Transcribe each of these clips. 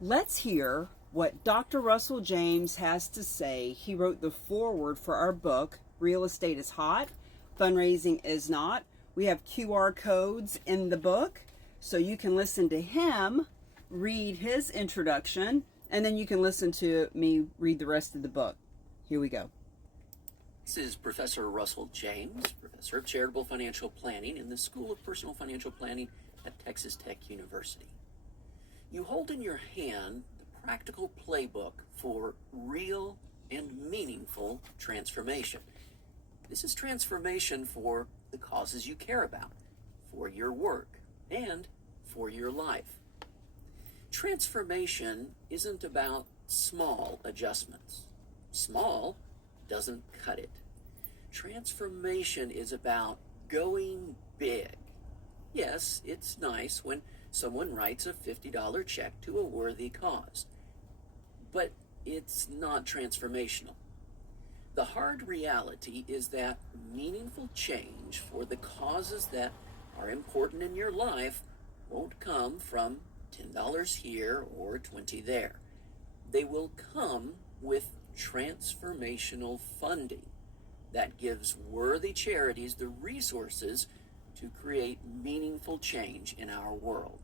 Let's hear what Dr. Russell James has to say. He wrote the foreword for our book, Real Estate is Hot, Fundraising is Not. We have QR codes in the book, so you can listen to him read his introduction, and then you can listen to me read the rest of the book. Here we go. This is Professor Russell James, Professor of Charitable Financial Planning in the School of Personal Financial Planning at Texas Tech University. You hold in your hand the practical playbook for real and meaningful transformation. This is transformation for the causes you care about, for your work, and for your life. Transformation isn't about small adjustments. Small doesn't cut it. Transformation is about going big. Yes, it's nice when someone writes a $50 check to a worthy cause, but it's not transformational. The hard reality is that meaningful change for the causes that are important in your life won't come from $10 here or $20 there. They will come with transformational funding that gives worthy charities the resources to create meaningful change in our world.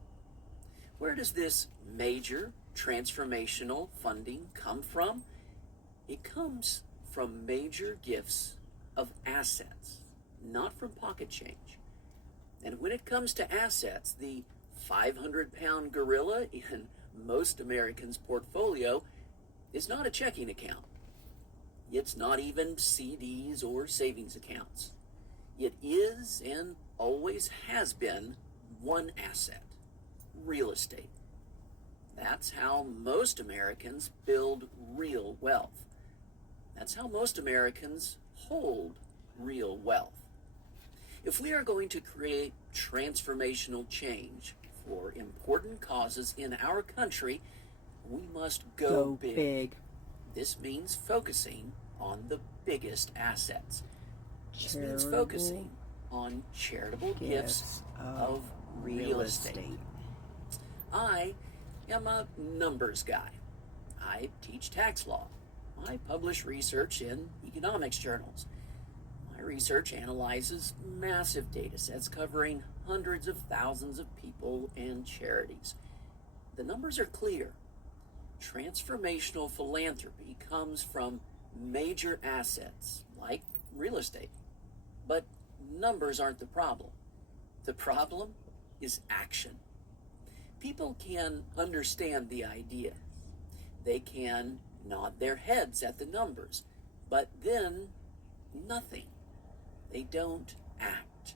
Where does this major transformational funding come from? It comes from major gifts of assets, not from pocket change. And when it comes to assets, the 500-pound gorilla in most Americans' portfolio is not a checking account. It's not even CDs or savings accounts. It is and always has been one asset: real estate. That's how most Americans build real wealth. That's how most Americans hold real wealth. If we are going to create transformational change for important causes in our country, we must go big. This means focusing on the biggest assets. This means focusing on charitable gifts of real estate. I am a numbers guy. I teach tax law. I publish research in economics journals. My research analyzes massive data sets covering hundreds of thousands of people and charities. The numbers are clear. Transformational philanthropy comes from major assets like real estate. But numbers aren't the problem. The problem is action. People can understand the idea. They can nod their heads at the numbers, but then nothing. They don't act.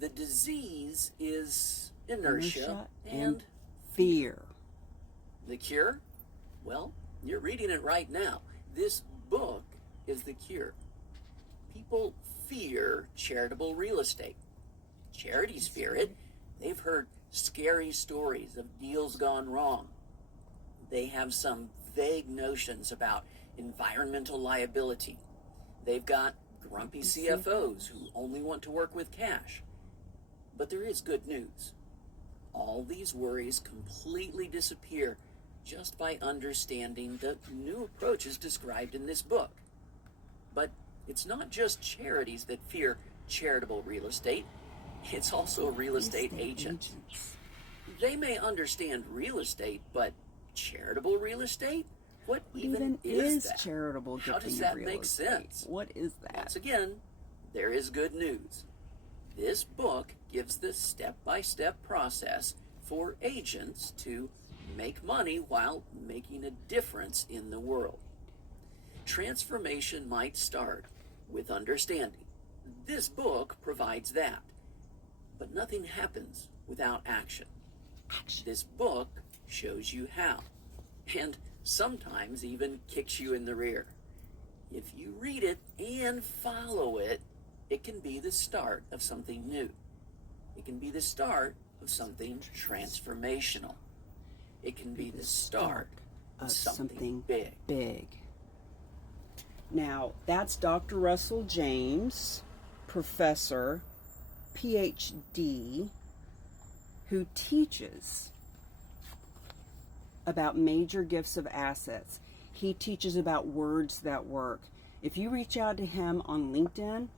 The disease is inertia and fear. The cure? Well, you're reading it right now. This book is the cure. People fear charitable real estate. Charities fear it. They've heard scary stories of deals gone wrong. They have some vague notions about environmental liability. They've got grumpy CFOs who only want to work with cash. But there is good news. All these worries completely disappear just by understanding the new approaches described in this book. But it's not just charities that fear charitable real estate. It's also real estate agents. They may understand real estate, but charitable real estate? What even is that? Charitable gifting? How does that make sense? What is that? Once again, there is good news. This book gives the step-by-step process for agents to make money while making a difference in the world. Transformation might start with understanding. This book provides that. But nothing happens without action. This book shows you how, and sometimes even kicks you in the rear. If you read it and follow it, it can be the start of something new. It can be the start of something transformational. It can be the start of something big. Now, that's Dr. Russell James, professor, PhD, who teaches about major gifts of assets. He teaches about words that work. If you reach out to him on LinkedIn,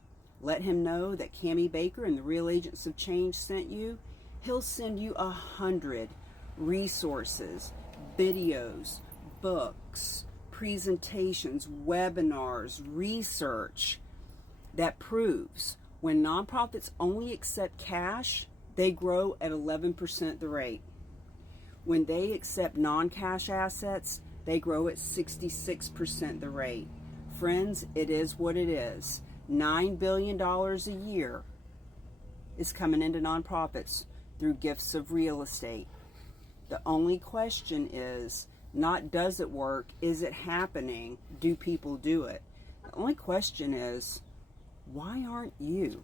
let him know that Cammie Baker and the Real Agents of Change sent you. He'll send you 100 resources, videos, books, presentations, webinars, research that proves when nonprofits only accept cash, they grow at 11% the rate. When they accept non-cash assets, they grow at 66% the rate. Friends, it is what it is. $9 billion a year is coming into nonprofits through gifts of real estate. The only question is not does it work, is it happening, do people do it? The only question is, why aren't you?